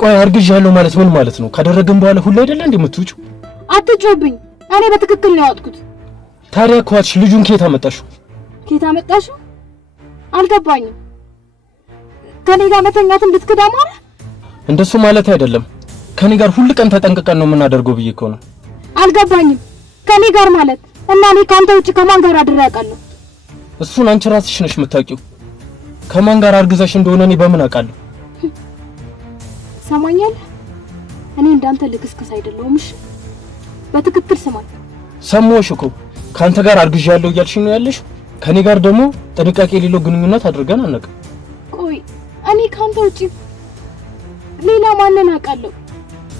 ቆይ አርግዣለሁ ማለት ምን ማለት ነው? ካደረግን በኋላ ሁሉ አይደለ እንዴ የምትውጪው? አትጮብኝ። እኔ በትክክል ነው ያወጥኩት። ታዲያ ኳትሽ ልጁን ከየት አመጣሽው? ከየት አመጣሽው? አልገባኝም። ከኔ ጋር መተኛት እንድትክዳ ማለት? እንደሱ ማለት አይደለም። ከኔ ጋር ሁሉ ቀን ተጠንቅቀን ነው የምናደርገው ብዬ እኮ ነው። አልገባኝም። ከኔ ጋር ማለት እና እኔ ካንተ ውጪ ከማን ጋር አድሬ አውቃለሁ? እሱን አንቺ ራስሽ ነሽ የምታውቂው። ከማን ጋር አርግዛሽ እንደሆነ እኔ በምን አውቃለሁ? ሰማኛል። እኔ እንዳንተ ልክስክስ አይደለሁም። እሺ በትክክል ስማኝ። ሰማሁሽ እኮ ካንተ ጋር አርግዣለሁ እያልሽኝ ነው ያለሽ። ከኔ ጋር ደግሞ ጥንቃቄ የሌለው ግንኙነት አድርገን አናውቅም። ቆይ እኔ ካንተ ውጪ ሌላ ማንን አውቃለሁ?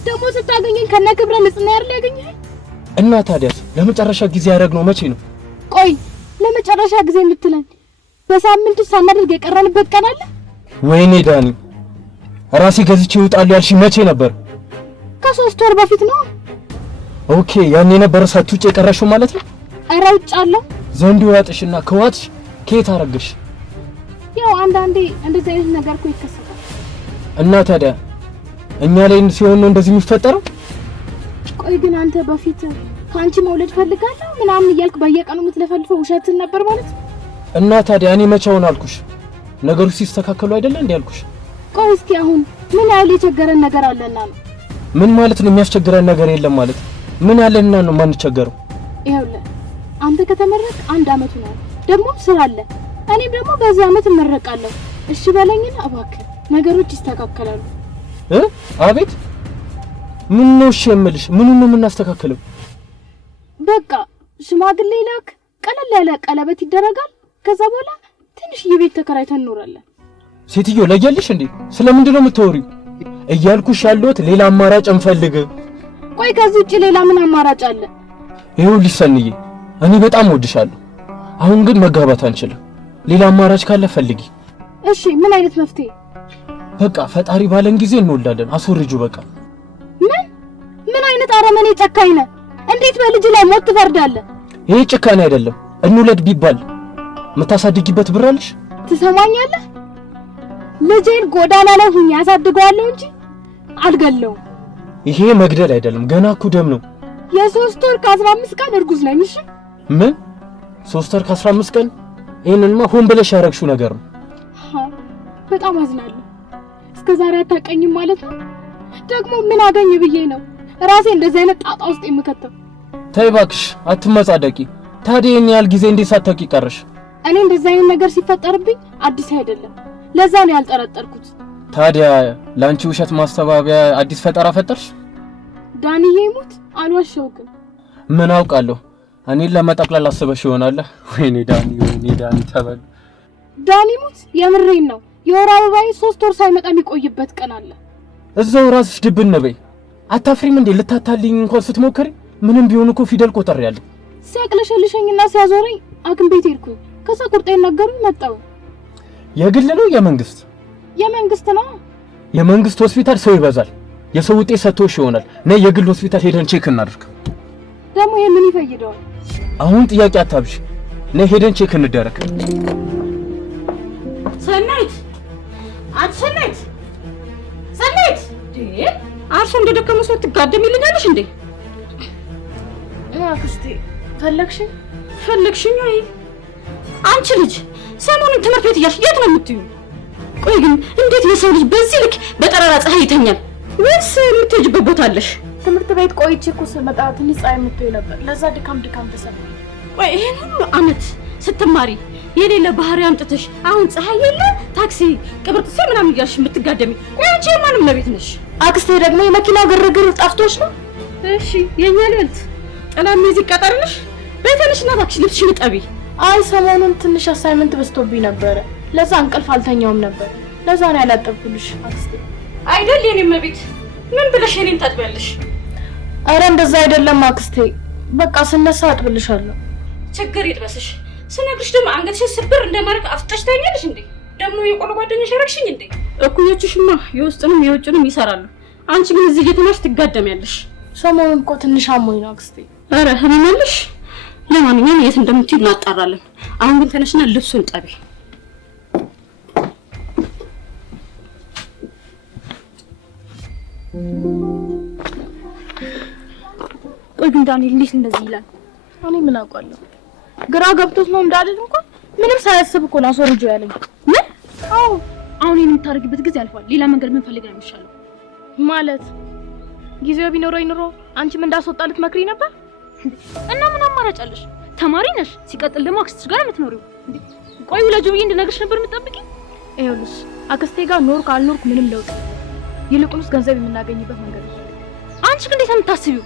ደግሞ ስታገኘኝ ከነ ክብረ ንጽህና ያርል ያገኘኝ እና ታዲያስ ለመጨረሻ ጊዜ ያደረግነው መቼ ነው? ቆይ ለመጨረሻ ጊዜ የምትለኝ በሳምንት ሳናደርግ የቀረንበት ቀን አለ? ወይኔ ዳኒ ራሴ ገዝቼ እወጣለሁ ያልሽኝ መቼ ነበር? ከ3 ወር በፊት ነው። ኦኬ ያኔ ነበር ሳትውጪ የቀረሽው ማለት ነው? ኧረ ውጫለሁ። ዘንዱ ያጥሽና ከዋትሽ ከየት አረግሽ? ያው አንዳንዴ እንደዚህ አይነት ነገር እኮ ይከሰታል። እና ታዲያ እኛ ላይ ሲሆን ነው እንደዚህ የሚፈጠረው? ቆይ ግን አንተ በፊት ካንቺ መውለድ ፈልጋለሁ ምናምን እያልክ በየቀኑ የምትለፈልፈው ውሸትን ነበር ማለት ነው? እና ታዲያ እኔ መቼውን አልኩሽ? ነገሩ ሲስተካከሉ አይደለ እንዴ ያልኩሽ? ቆይ እስኪ አሁን ምን ያህል የቸገረን ነገር አለና ነው? ምን ማለት ነው የሚያስቸግረን ነገር የለም ማለት? ምን ያለና ነው ማንቸገረው? ይኸውልህ አንተ ከተመረቅ 1 አመት ነው ደግሞ ስራ አለ። እኔም ደግሞ በዚህ አመት እመረቃለሁ። እሺ በለኝና እባክህ ነገሮች ይስተካከላሉ። አቤት ምን ነው እሺ የምልሽ? ምኑን ነው የምናስተካክለው? በቃ ሽማግሌ ላክ፣ ቀለል ያለ ቀለበት ይደረጋል። ከዛ በኋላ ትንሽ የቤት ተከራይተን እንኖራለን። ሴትዮ ለየልሽ እንዴ? ስለምንድን ነው የምታወሪው? እያልኩሽ ያለሁት ሌላ አማራጭ እንፈልግ። ቆይ ከዚህ ውጪ ሌላ ምን አማራጭ አለ? ይኸውልሽ ሰንዬ እኔ በጣም ወድሻለሁ። አሁን ግን መጋባት አንችልም። ሌላ አማራጭ ካለ ፈልጊ። እሺ ምን አይነት መፍትሄ? በቃ ፈጣሪ ባለን ጊዜ እንወልዳለን። አስወርጁ በቃ። ምን አይነት አረመኔ ጨካኝ ነህ? እንዴት በልጅ ላይ ሞት ትፈርዳለህ? ይሄ ጭካኔ አይደለም። እንውለድ ቢባል የምታሳድጊበት ብር አለሽ? ትሰማኛለህ? ልጄን ጎዳና ላይ ሁኝ ያሳድገዋለሁ እንጂ አልገለውም። ይሄ መግደል አይደለም፣ ገና እኮ ደም ነው። የ3 ወር ከ15 ቀን እርጉዝ ነኝ። እሺ ምን 3 ወር ከ15 ቀን? ይሄንንማ ሆን ብለሽ ያረግሽው ነገር ነው። በጣም አዝናለሁ። እስከዛሬ አታውቀኝም ማለት ነው? ደግሞ ምን አገኘ ብዬ ነው ራሴ እንደዚህ አይነት ጣጣ ውስጥ የምከተው? ተይ እባክሽ አትመጻደቂ። ታዲያ የኔ ያህል ጊዜ እንዴት ሳታውቂ ቀረሽ? እኔ እንደዚህ አይነት ነገር ሲፈጠርብኝ አዲስ አይደለም። ለዛ ነው ያልጠረጠርኩት። ታዲያ ላንቺ ውሸት ማስተባበያ አዲስ ፈጠራ ፈጠርሽ? ዳንዬ ሙት አልዋሸውም። ምን አውቃለሁ? እኔን ለመጠቅለል አስበሽ ይሆናል። ወይኔ ዳኒ ተበል። ዳኒ ሙት የምሬን ነው። የወር አበባዬ 3 ወር ሳይመጣ የሚቆይበት ቀን አለ። እዛው ራስሽ ድብን በይ። አታፍሪም እንዴ? ልታታልኝ እንኳን ስትሞክሪ ምንም ቢሆን እኮ ፊደል ቆጥሬያለሁ። ሲያቅለሸልሸኝና ሲያዞረኝ ሐኪም ቤት ሄድኩኝ። ከዛ ቁርጤን ነገሩኝ መጣሁ። የግል ነው የመንግስት? የመንግስት ነው። የመንግስት ሆስፒታል ሰው ይበዛል። የሰው ውጤት ሰጥቶሽ ይሆናል። ነይ የግል ሆስፒታል ሄደን ቼክ እናድርግ። ደግሞ የምን ይፈይደዋል? አሁን ጥያቄ አታብሽ። ነይ ሄደን ቼክ እንደረግ። ሰናይት አትሰናይት ሰናይት አርሶ እንደደከመ ሰው ትጋደሚልኛለሽ እንዴ? አክስቴ ፈለግሽኝ ወይ? አንቺ ልጅ ሰሞኑን ትምህርት ቤት እያልሽ የት ነው የምትዩ? ቆይ ግን እንዴት የሰው ልጅ በዚህ ልክ በጠራራ ፀሐይ ይተኛል? ወይስ የምትሄጂበት ቦታ አለሽ? ትምህርት ቤት ቆይቼ እኮ ስመጣ ትንሽ ፀሐይ የምትውይ ነበር። ለዛ ድካም ተሰማኝ። ቆይ ይሄን ሁሉ አመት ስትማሪ የሌለ ባህሪ አምጥተሽ አሁን ፀሐይ የለ ታክሲ ቅብርጥሴ ምናምን እያልሽ የምትጋደሚ፣ ቆይ አንቺ የማንም ለቤት ነሽ? አክስቴ ደግሞ የመኪና ግርግር ጠፍቶሽ ነው? እሺ የኛ ልዕልት ጥላም እዚህ ቀጠርልሽ በተነሽና እባክሽ ልብስሽን ጠቢ። አይ ሰሞኑን ትንሽ አሳይመንት በዝቶብኝ ነበር። ለዛ እንቅልፍ አልተኛውም ነበር። ለዛ ነው ያላጠብኩልሽ አክስቴ። አይደል የኔ መቤት ምን ብለሽ እኔን ታጥቢያለሽ? አረ እንደዛ አይደለም አክስቴ፣ በቃ ስነሳ አጥብልሻለሁ። ችግር ይጥበስሽ። ስነግርሽ ደግሞ አንገትሽ ስብር እንደማረግ አፍጠሽ ታኛለሽ እንዴ? ደግሞ የቆሎ ጓደኛሽ ያረግሽኝ እንዴ? እኩዮችሽማ የውስጥንም የውጭንም ይሰራሉ። አንቺ ግን እዚህ እየተናሽ ትጋደሚያለሽ። ሰሞኑን እኮ ትንሽ አሞኝ ነው አክስቴ። አረ ህመምልሽ። ለማንኛውም የት እንደምትይ እናጣራለን። አሁን ግን ተነሽና ልብሱን ጠቢ። ቆይ ግን ዳንኤል እንዴት እንደዚህ ይላል? እኔ ምን አውቃለሁ? ግራ ገብቶት ነው እንዳልል እንኳን ምንም ሳያስብ እኮ ነው አስወርጆ ያለኝ። ምን? አዎ አሁን የምታረግበት ጊዜ አልፏል። ሌላ መንገድ ምን ፈልገህ ነው የሚሻለው? ማለት ጊዜው ቢኖረኝ ኑሮ አንቺም እንዳስወጣልት መክሪ ነበር። እና ምን አማራጭ አለሽ? ተማሪ ነሽ። ሲቀጥል ደግሞ አክስትሽ ጋር የምትኖሪው። ቆይ ወላጆ ብዬ እንድነግርሽ ነበር የምትጠብቂኝ? ይኸውልሽ አክስቴ ጋር ኖር ካልኖርኩ ምንም ለውጥ ይልቁንስ ገንዘብ የምናገኝበት መንገድ ነው። አንቺ ግን እንዴት ነው የምታስቢው?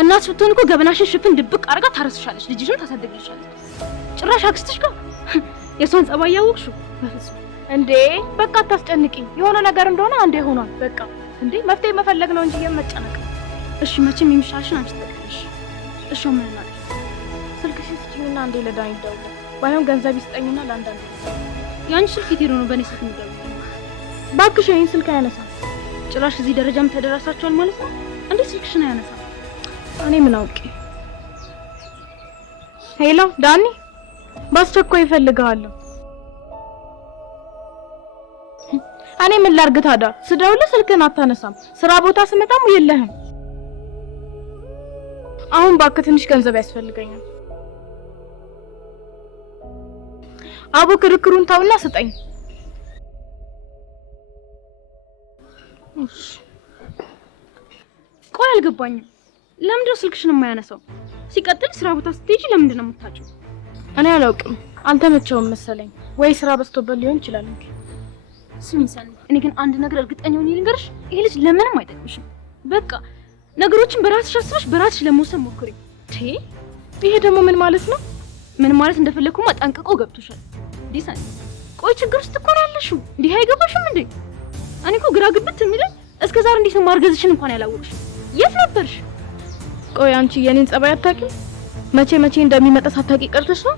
እናትሽ ብትሆን እኮ ገበናሽን ሽፍን ድብቅ አድርጋ ታረስሻለች፣ ልጅሽን ታሳድግልሻለች። ጭራሽ አክስትሽ ጋር የሷን ጸባይ ያወቅሽው? በፍጹም እንዴ! በቃ አታስጨንቂኝ። የሆነ ነገር እንደሆነ አንዴ ሆኗል። በቃ እንዴ መፍትሄ መፈለግ ነው እንጂ የመጨነቅ። እሺ መቼም የሚሻልሽን አንቺ ትጠቅልሽ። እሺ ምን ማለት ስልክሽን ስጪኝና አንዴ ለዳኒ ደውል። ባይሆን ገንዘብ ይስጠኝና ለአንዳንድ ያንቺ ስልክ ሄዶ ነው በእኔ ስልክ የሚደውል። እባክሽ ይሄን ስልክ አያነሳም። ጭራሽ እዚህ ደረጃም ተደራሳችኋል ማለት ነው። እንዴ ስልክሽን አያነሳም? እኔ ምን አውቄ። ሄሎ ዳኒ፣ በአስቸኳይ እፈልግሃለሁ። እኔ ምን ላድርግ ታዲያ? ስደውል ስልክህን አታነሳም። ስራ ቦታ ስመጣም የለህም። አሁን እባክህ ትንሽ ገንዘብ ያስፈልገኛል። አቦ ክርክሩን ተውና ስጠኝ። ቆይ አልገባኝም። ለምንድነው ስልክሽን የማያነሳው? ሲቀጥል ስራ ቦታ ስትሄጂ ለምንድነው የምታጭው? እኔ አላውቅም። አልተመቸውም መሰለኝ፣ ወይ ስራ በዝቶበት ሊሆን ይችላል። ስሚ ሰኒ፣ እኔ ግን አንድ ነገር እርግጠኛ ሆኜ ልንገርሽ፣ ይሄ ልጅ ለምንም አይጠቅምሽም። በቃ ነገሮችን በራስሽ አስበሽ በራስሽ ለመወሰን ሞክሪ። ይሄ ደግሞ ምን ማለት ነው? ምን ማለት እንደፈለኩማ ጠንቅቆ ገብቶሻል። ዲሳኒ፣ ቆይ ችግር ውስጥ እኮ ነው ያለሽው። እንዲህ አይገባሽም እንዴ? እኔ እኮ ግራ ግብት የሚለኝ እስከዛሬ እንዴት ነው ማርገዝሽን እንኳን ያላወቅሽ? የት ነበርሽ? ቆይ አንቺ የኔን ጸባይ አታውቂም? መቼ እንደሚመጣ ሳታውቂ ቀርተሽ ነው?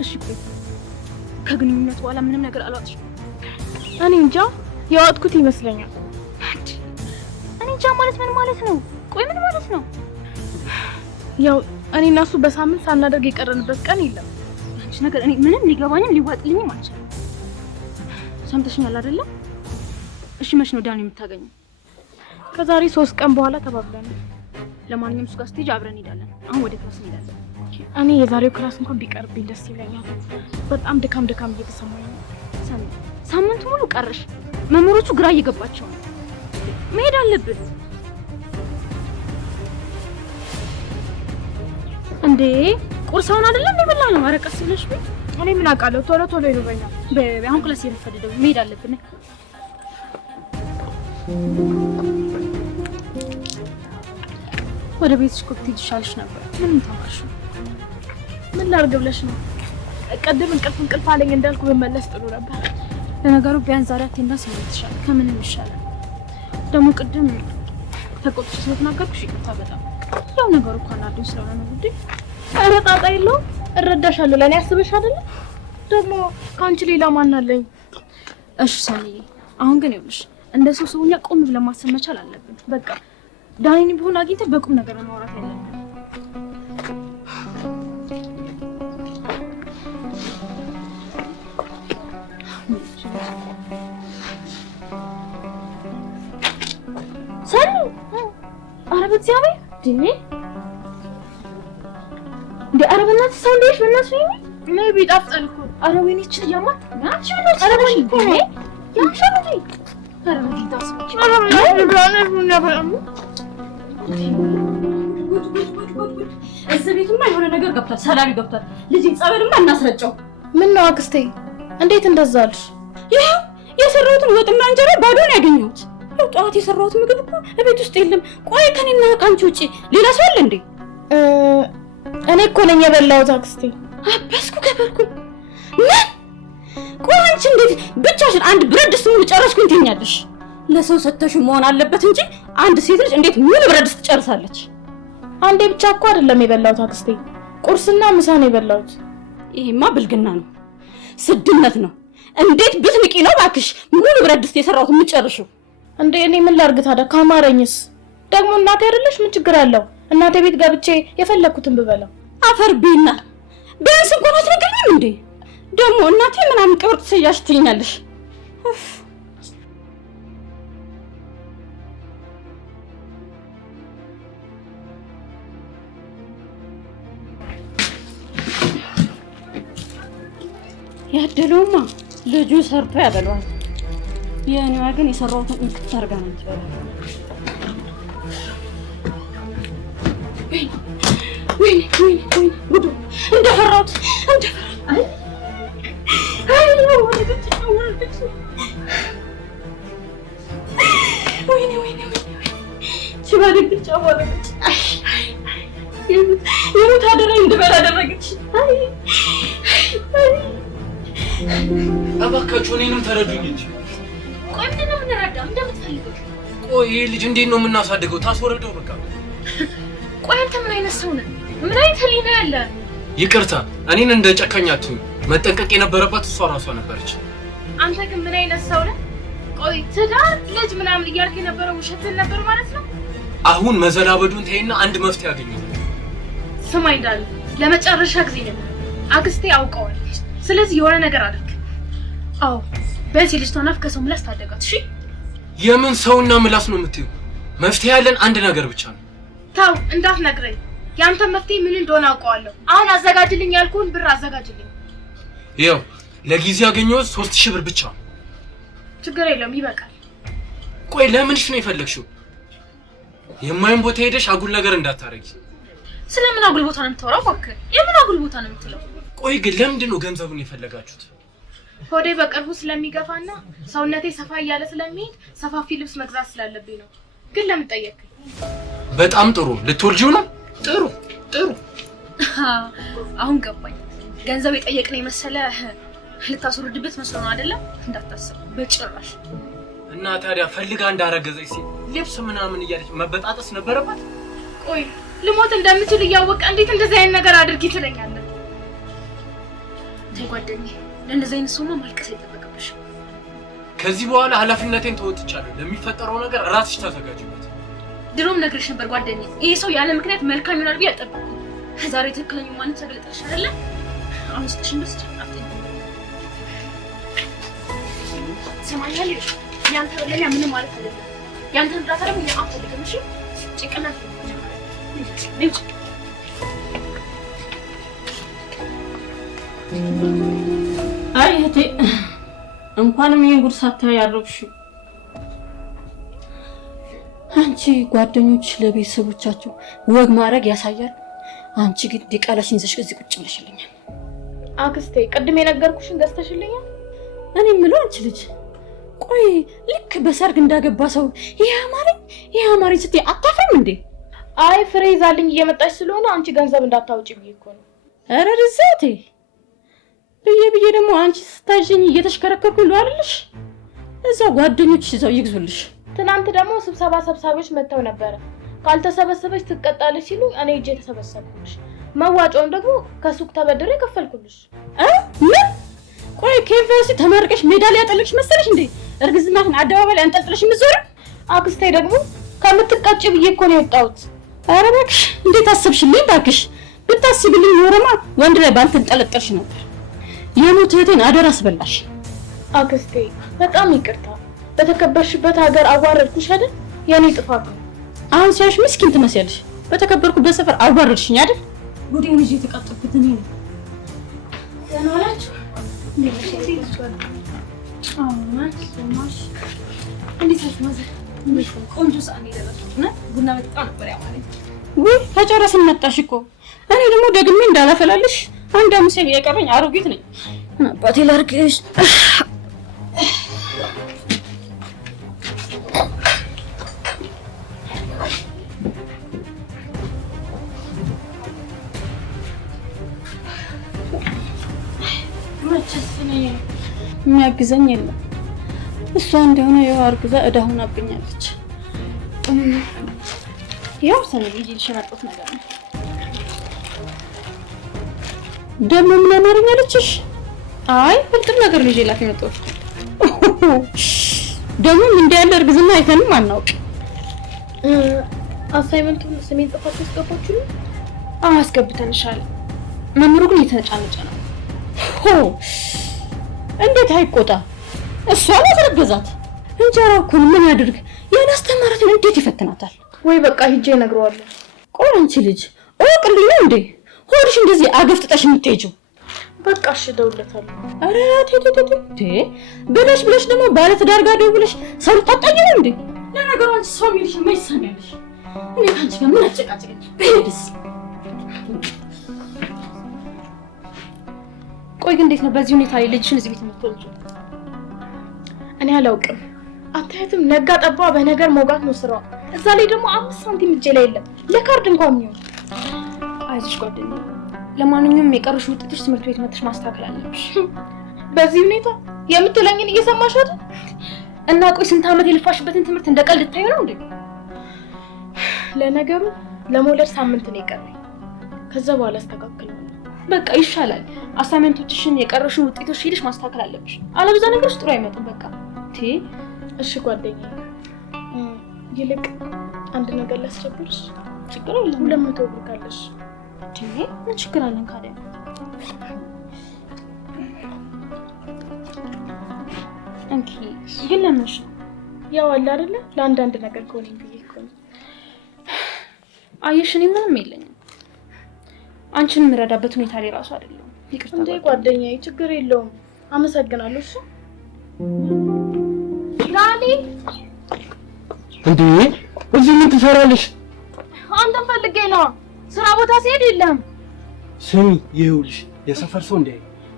እሺ ቆይ ከግንኙነት በኋላ ምንም ነገር አልዋጥሽም? እኔ እንጃ፣ ያወጥኩት ይመስለኛል። እኔ እንጃ ማለት ምን ማለት ነው? ቆይ ምን ማለት ነው? ያው እኔ እና እሱ በሳምንት ሳናደርግ የቀረንበት ቀን የለም። አንቺ ነገር እኔ ምንም ሊገባኝም ሊዋጥልኝም አልቻለም። ሰምተሽኛል አይደለ? እሺ መች ነው ዳኒ የምታገኘው? ከዛሬ 3 ቀን በኋላ ተባብለናል። ለማንኛውም እሱ ጋር ስትሄጂ አብረን እንሄዳለን። አሁን ወደ ክላስ እንሄዳለን። እኔ የዛሬው ክላስ እንኳን ቢቀርብኝ ደስ ይለኛል። በጣም ድካም እየተሰማኝ ነው። ሳምንቱ ሙሉ ቀረሽ። መምህሮቹ ግራ እየገባቸው ነው። መሄድ አለብን እንዴ? ቁርሳውን አይደለም እንደበላ ነው። አረቀስ ብለሽ ቤት እኔ ምን አውቃለሁ። ቶሎ ይሩበኛል። አሁን ክላስ እየረፈደ ደግሞ መሄድ አለብን። ወደ ቤትሽ እኮ ብትሄጂ ይሻልሽ ነበር። ምንም ተማርሽ? ምን ላድርግ ብለሽ ነው? ቀደም እንቅልፍ አለኝ እንዳልኩ በመለስ ጥሩ ነበር። ለነገሩ ቢያንስ ዛሬ አቴንዳንስ ይሻላል፣ ከምንም ይሻላል። ደግሞ ቅድም ተቆጥቼ ስለተናገርኩሽ ይቅርታ በጣም። ያው ነገሩ እኮ አናዶኝ ስለሆነ ነው ጉዴ። ኧረ ጣጣ የለውም፣ እረዳሻለሁ። ለእኔ አስበሽ አይደለ? ደግሞ ከአንቺ ሌላ ማን አለኝ? እሺ ሰኒዬ፣ አሁን ግን ይኸውልሽ እንደ ሰውኛ ቆም ብለን ማሰብ መቻል አለብን። በቃ ዳኒን ቢሆን አግኝተን በቁም ነገር ማውራት ያለብን። ሰኒ፣ ኧረ በእግዚአብሔር እንዴ! ኧረ በእናትሽ ሰው እንደሽ በእናትሽ ነይ ቢጣፍጠን እኮ። ኧረ ወይኔ እቺ ያማት ናቺ ነው። ኧረ ወይኔ እኮ ያሻለኝ። ኧረ ወይኔ ታስብች። ኧረ ምን ያበላም እዚህ ቤትማ የሆነ ነገር ገብቷል። ሰላም ገብቷል። ልጅ ጸበልማ እናስረጨው። ምን ነው አክስቴ፣ እንዴት እንደዛ አልሽ? ይሄው የሰራሁትን ወጥና እንጀራ ባዶ ነው ያገኘሁት። ጠዋት የሰራሁት ምግብ እኮ እቤት ውስጥ የለም። ቆይ ከኔና ካንቺ ውጪ ሌላ ሰው አለ እንዴ? እኔ እኮ ነኝ የበላሁት አክስቴ። አበስኩ ከበርኩ። ምን? ቆይ አንቺ እንዴት ብቻሽን አንድ ብረት ድስት ሙሉ ጨረስኩኝ ትኛለሽ? ለሰው ሰተሽ መሆን አለበት እንጂ አንድ ሴት ልጅ እንዴት ሙሉ ብረት ድስት ትጨርሳለች? አንዴ ብቻ እኮ አይደለም የበላሁት አክስቴ፣ ቁርስና ምሳ ነው የበላሁት። ይሄማ ብልግና ነው፣ ስድነት ነው። እንዴት ብትንቂ ነው ባክሽ ሙሉ ብረት ድስት የሰራሁት የምጨርሽው? እንዴ እኔ ምን ላድርግ ታዲያ? ካማረኝስ ደግሞ እናቴ አይደለሽ? ምን ችግር አለው? እናቴ ቤት ገብቼ የፈለኩትን ብበላው። አፈር ቢና ቢያንስ እንኳን አትነግሪኝም እንዴ? ደግሞ እናቴ ምናምን ቅብር ትሰያሽ ትይኛለሽ። ያደለውማ ልጁ ሰርቶ ያበሏል። የኔዋ ግን የሰራሁትን እንክት አድርጋ ነው የምትበላው። ወይኔ ጉዱ እንደፈራሁት ወይኔ ሲባድግጫ ወረደች። የሞት አደረኝ እንድበላ አደረገች። እባካችሁ እኔንም ተረዱኝ እንጂ። ቆይ ምንድን ነው የምንረዳው? እንደምትፈልጉት። ቆይ ይሄ ልጅ እንዴት ነው የምናሳድገው? ታስወርደው በቃ። ቆይ አንተ ምን አይነት ሰው ነህ? ምን አይነት ህሊና ያለ? ይቅርታ እኔን እንደ ጨካኛቱ መጠንቀቅ የነበረባት እሷ ራሷ ነበረች። አንተ ግን ምን አይነት ሰው ነህ? ቆይ ትዳር ልጅ ምናምን እያልክ የነበረው ውሸትን ነበር ማለት ነው? አሁን መዘላበዱን ተይና አንድ መፍትሄ ያገኘ። ስማኝ ዳል፣ ለመጨረሻ ጊዜ ነው አክስቴ አውቀዋለች። ስለዚህ የሆነ ነገር አድርግ። አዎ በዚህ ልጅ ተናፍ ከሰው ምላስ ታደጋት። እሺ የምን ሰውና ምላስ ነው የምትይው? መፍትሄ ያለን አንድ ነገር ብቻ ነው። ታው እንዳትነግረኝ። ያንተ መፍትሄ ምን እንደሆነ አውቀዋለሁ። አሁን አዘጋጅልኝ ያልኩህን ብር አዘጋጅልኝ። ይኸው ለጊዜው ያገኘሁት 3000 ብር ብቻ ነው። ችግር የለውም ይበቃል። ቆይ ለምንሽ ነው የፈለግሽው? የማይን ቦታ ሄደሽ አጉል ነገር እንዳታረጊ። ስለምን አጉል ቦታ ነው የምታወራው? እባክህ የምን አጉል ቦታ ነው የምትለው? ቆይ ግን ለምንድን ነው ገንዘቡን የፈለጋችሁት? ሆዴ በቅርቡ ስለሚገፋና ሰውነቴ ሰፋ እያለ ስለሚሄድ ሰፋፊ ልብስ መግዛት ስላለብኝ ነው። ግን ለምን ጠየቅኝ? በጣም ጥሩ። ልትወልጂው ነው? ጥሩ። አሁን ገባኝ። ገንዘብ የጠየቅን የመሰለ ልታስወርድበት መስሎ ነው አይደለም? እንዳታስብ በጭራሽ። እና ታዲያ ፈልጋ እንዳረገዘች ሲል ልብስ ምናምን እያለች መበጣጠስ ነበረባት? ቆይ ልሞት እንደምችል እያወቀ እንዴት እንደዚህ አይነት ነገር አድርጊ ትለኛለህ? ተይ ጓደኛዬ፣ ለእንደዚህ አይነት ሰውማ ማልቀስ አይጠበቅብሽ። ከዚህ በኋላ ኃላፊነቴን ተወጥቻለሁ። ለሚፈጠረው ነገር ራስሽ ተዘጋጅበት። ድሮም ነግሬሽ ነበር ጓደኛዬ፣ ይሄ ሰው ያለ ምክንያት መልካም ይሆናል ብዬ አልጠበቅኩም። ዛሬ ትክክለኛው ማንነት ተገለጠልሽ አይደለ? አሁን ስትሽን ደስ አፍጥኝ። ሰማኛለሽ? ያንተ ወለላ ምንም ማለት አይደለም። ያንተ እርዳታ ደግሞ እኛ አንፈልግም። እሺ ጭቅላት ልጅ አይ እህቴ እንኳንም ይሄን ጉድ ሳታይ ያረብሽው። አንቺ ጓደኞች ለቤተሰቦቻቸው ወግ ማድረግ ያሳያል። አንቺ ግን ዲቃላሽን ይዘሽ እዚህ ቁጭ ብለሽልኛል። አክስቴ ቅድም የነገርኩሽን ገዝተሽልኛል። እኔ የምለው አንቺ ልጅ ቆይ ልክ በሰርግ እንዳገባ ሰው ይሄ አማረኝ ስትይ አታፍሪም እንዴ? አይ ፍሬ ይዛልኝ እየመጣች ስለሆነ አንቺ ገንዘብ እንዳታውጪ ብዬ እኮ ነው። ኧረ ርዛቴ ብዬ ደግሞ አንቺ ስታዥኝ እየተሽከረከርኩ ነው አይደልሽ? እዛ ጓደኞች ይዘው ይግዙልሽ። ትናንት ደግሞ ስብሰባ ሰብሳቢዎች መጥተው ነበረ። ካልተሰበሰበች ትቀጣለች ሲሉ እኔ እጄ ተሰበሰብኩልሽ። መዋጮውን ደግሞ ከሱቅ ተበድሬ ከፈልኩልሽ። ምን? ቆይ ከዩኒቨርሲቲ ተመርቀሽ ሜዳሊያ ያጠለቅሽ መሰለሽ እንዴ? እርግዝናሽን አደባባይ ላይ አንጠልጥለሽ የምትዞሪ? አክስቴ ደግሞ ከምትቀጭ ብዬ እኮ ነው የወጣሁት። ኧረ እባክሽ እንዴት አሰብሽልኝ? እባክሽ ብታስቢልኝ ኖሮማ ወንድ ላይ ባልተንጠለጠልሽ ነበር። የሞት እህቴን አደራ አስበላሽ። አክስቴ በጣም ይቅርታ። በተከበርሽበት ሀገር አዋረድኩሽ አይደል? የኔ ጥፋት ነው። አሁን ሲያሽ ምስኪን ትመስያለሽ። በተከበርኩበት ሰፈር አዋረድሽኝ አይደል? ጉዴን ይዤ የተቃጠልኩት እኔ ነኝ። ደህና ዋላችሁ? ቆንጆ ሰዓት የደረስኩት ቡና በጣም ነበር ያማረኝ። ውይ ከጨረስን መጣሽ እኮ። እኔ ደግሞ ደግሜ እንዳላፈላልሽ አንድ አምስት የቀረኝ አሮጊት ነኝ። አባቴ ላርግሽ። የሚያግዘኝ የለም። እሷ እንደሆነ የው አርግዛ እዳ ሆናብኛለች። ያው ሰነድ ይዤልሽ የመጣሁት ነገር ነው። ደግሞ ምን አማርኛ አለችሽ? አይ ፍልጥም ነገር ይዤላት የመጣሁት ደግሞ እንዲህ ያለ እርግዝና አይተንም አናውቅ። አሳይመንቱን ስሜን ጽፋችሁ አስገባችሁ? አስገብተንሻል። መምሩ ግን የተነጫነጨ ነው። እንዴት አይቆጣ? እሷ አላስረገዛት። እንጀራው እኮ ምን ያድርግ? ያላስተማራትን እንዴት ይፈትናታል? ወይ በቃ ሂጄ እነግረዋለሁ። ቆይ አንቺ ልጅ እወቅልኝ እንዴ ሆድሽ እንደዚህ አገፍጥጠሽ የምትሄጂው? በቃ እሺ እደውልለታለሁ። ኧረ ብለሽ ደግሞ ባለ ትዳር ጋር ደውለሽ ሰው ልታጣኝ ነው እንዴ? ለነገሩ አንቺ ሰው የሚልሽ ምን ይሰማልሽ? እኔ ካንቺ ጋር ምን አጨቃጨቀኝ? በሄድስ ቆይ ግን እንዴት ነው በዚህ ሁኔታ ላይ ልጅሽን እዚህ ቤት የምትወልጂው? እኔ አላውቅም። አታያትም? ነጋ ጠባ በነገር መውጋት ነው ስራው። እዛ ላይ ደግሞ 5 ሳንቲም እጄ ላይ የለም ለካርድ እንኳን የሚሆን። አይዞሽ ጓደኛዬ፣ ለማንኛውም የቀረሽ ውጤቶች ትምህርት ቤት መጥተሽ ማስተካከል አለብሽ። በዚህ ሁኔታ የምትለኝን እየሰማሽ አይደል? እና ቆይ ስንት ዓመት የለፋሽበትን ትምህርት እንደቀልድ ልታዩ ነው እንዴ? ለነገሩ ለመውለድ ሳምንት ነው የቀረኝ። ከዛ በኋላ አስተካክላለሁ። በቃ ይሻላል። አሳይመንቶችሽን የቀረሽን ውጤቶች ሄደሽ ማስተካከል አለብሽ። አለበዛ ነገሮች ጥሩ አይመጡም። በቃ እሺ ጓደኛዬ፣ ይልቅ አንድ ነገር ላስቸግርሽ። ችግር የለም። 200 ብር ካለሽ? ምን ችግር አለን ካዲያ? እንኪ ግን ለምንሽ ነው? ያው አለ አይደለ ለአንዳንድ ነገር ከሆነ ብዬሽ እኮ ነው። አየሽ፣ እኔ ምንም የለኝም። አንቺን የምረዳበት ሁኔታ ላይ ራሱ አይደለም። ይቅርታ እንዴ ጓደኛዬ፣ ችግር የለውም። አመሰግናለሁ። እሺ ዳኒ። እንዴ እዚህ ምን ትሰራለሽ? አንተን ፈልጌ ነው። ስራ ቦታ ሲሄድ የለም። ስሚ፣ ይኸውልሽ የሰፈር ሰው እንደ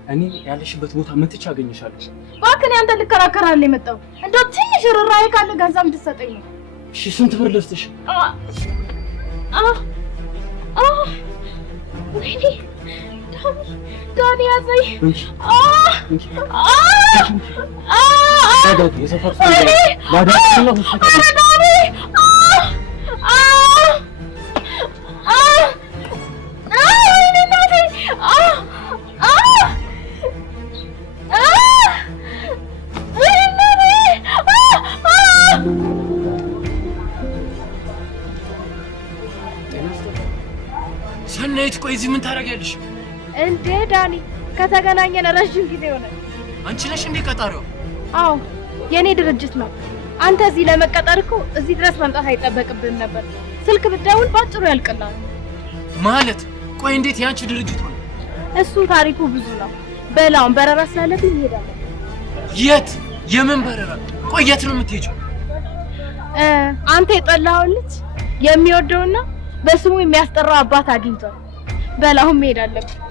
እኔ ያለሽበት ቦታ መጥቼ አገኘሻለሁ። እባክህ አንተ ልከራከራለህ የመጣው እንደው ትንሽ ርራይ ካለ ገንዘብ እንድትሰጠኝ ነው። እሺ ስንት ብር ልስጥሽ? ወይኔ ዳኒ ያዘኝ። የሰፈር ሰው ላዳክላ ሰናይት፣ ቆይ እዚህ ምን ታደርጊያለሽ? እንዴ ዳኒ፣ ከተገናኘን ረጅም ጊዜ ሆነ። አንቺ ነሽ እንዴ ቀጣሪው? አዎ የኔ ድርጅት ነው። አንተ እዚህ ለመቀጠር እኮ እዚህ ድረስ መምጣት አይጠበቅብህም ነበር። ስልክ ብትደውል ባጭሩ ያልቅልሃል። ማለት ቆይ እንዴት ያንቺ ድርጅት ሆነ? እሱ ታሪኩ ብዙ ነው። በላውን በረራ ስላለብኝ እንሄዳለን። የት? የምን በረራ? ቆይ የት ነው የምትሄጂው? አንተ የጠላኸው ልጅ የሚወደውና በስሙ የሚያስጠራው አባት አግኝቷል። በላውን መሄድ አለብን።